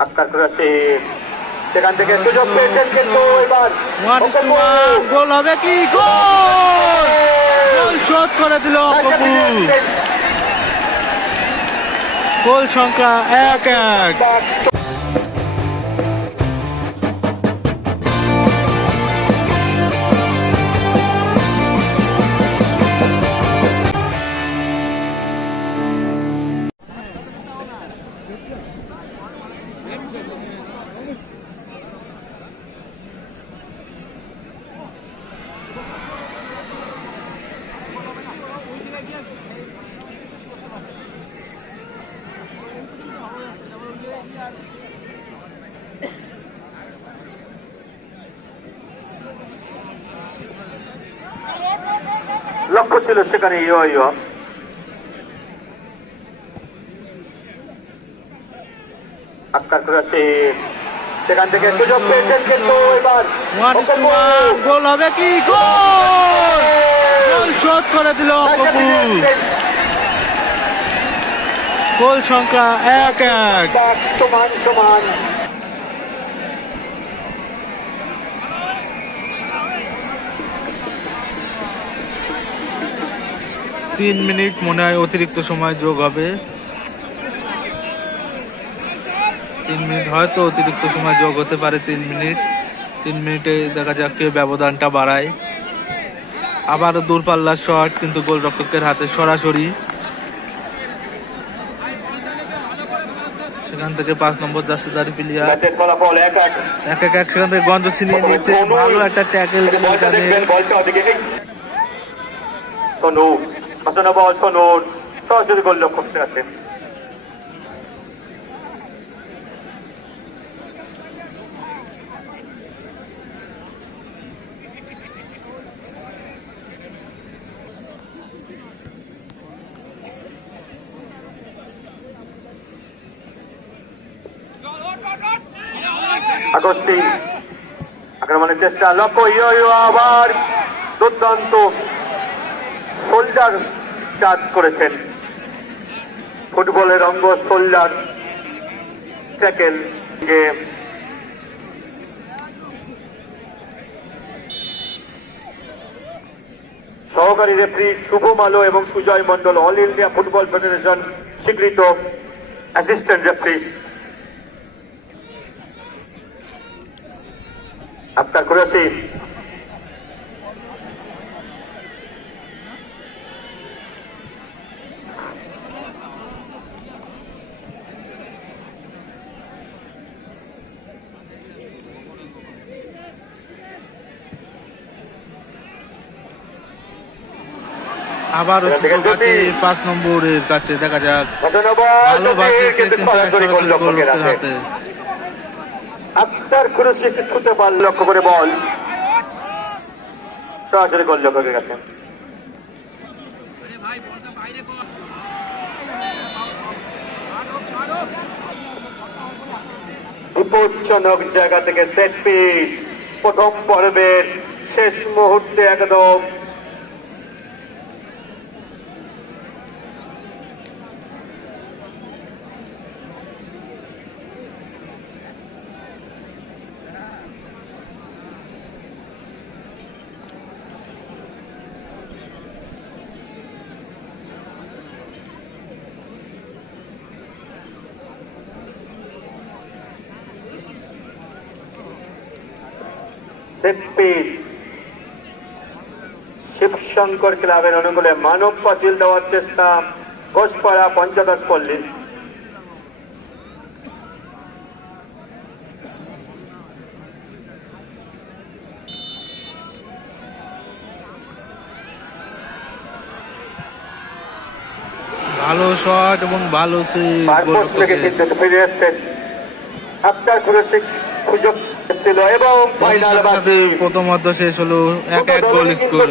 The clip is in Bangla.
আক্তার কুরাশি সেখান থেকে সুযোগ পেয়েছেন কিন্তু এবার গোল হবে কি? গোল! গোল শোধ করে দিল গোল সংখ্যা এক এক। লক্ষ্য ছিল সেখানে ইয়ো ইয়ো। আক্তার কুরাশি সেখান থেকে সুযোগ পেয়েছেন কিন্তু এবার ওয়ান টু ওয়ান গোল হবে কি? গোল! গোল শোধ করে দিল অপপু গোল সংখ্যা এক এক। সমান সমান তিন মিনিট মনে হয় অতিরিক্ত সময় যোগ হবে। তিন মিনিট হয়তো অতিরিক্ত সময় যোগ হতে পারে তিন মিনিট। তিন মিনিটে দেখা যাক কে ব্যবধানটা বাড়ায়। আবারও দূরপাল্লার শট, কিন্তু গোলরক্ষকের হাতে সরাসরি। সেখান থেকে পাঁচ নম্বর যাচ্ছে দাঁড়ি পিলিয়া। এক এক। এক সেখান থেকে গঞ্জ ছিনিয়ে নিয়েছে। ভালো একটা ট্যাকেল বলটা এখানে সোনু। সোনু সরাসরি গোল লক্ষ্য করতে আছে। আগস্টি আক্রমণের চেষ্টা, লক্ষ্য, ইয়ো আবার দুর্দান্ত সোল্ডার চার্জ করেছেন। ফুটবলের অঙ্গ সোল্ডার ট্যাকেল যে সহকারী রেফারি শুভম আলো এবং Sujoy Mondal all India football federation স্বীকৃত অ্যাসিস্ট্যান্ট রেফারি। আবারও সুযোগ আছে পাঁচ নম্বরের কাছে দেখা যাক। ধন্যবাদ ভালো বাসিয়েছে কিন্তু কিন্তু সরাসরি গোল সরাসরি লক্ষ্যের গোলরক্ষকের হাতে আক্তার কুরুশি একটু ছুটে পার লক্ষ্য করে বল। সরাসরি গোল লক্ষ্যের কাছে বিপজ্জনক জায়গা থেকে সেট পিস প্রথম পর্বের শেষ মুহূর্তে একদম সেট পিস শিবশঙ্কর ক্লাবের অনুকূলে মানব পাঁচিল দেওয়ার চেষ্টা ঘোষপাড়া পঞ্চদশ পল্লী। ভালো শট এবং ভালো সে ফিরে কুরশিক সুযোগ ছিল এবং ফাইনাল প্রথম অর্ধ শেষ হলো এক এক গোল স্কোর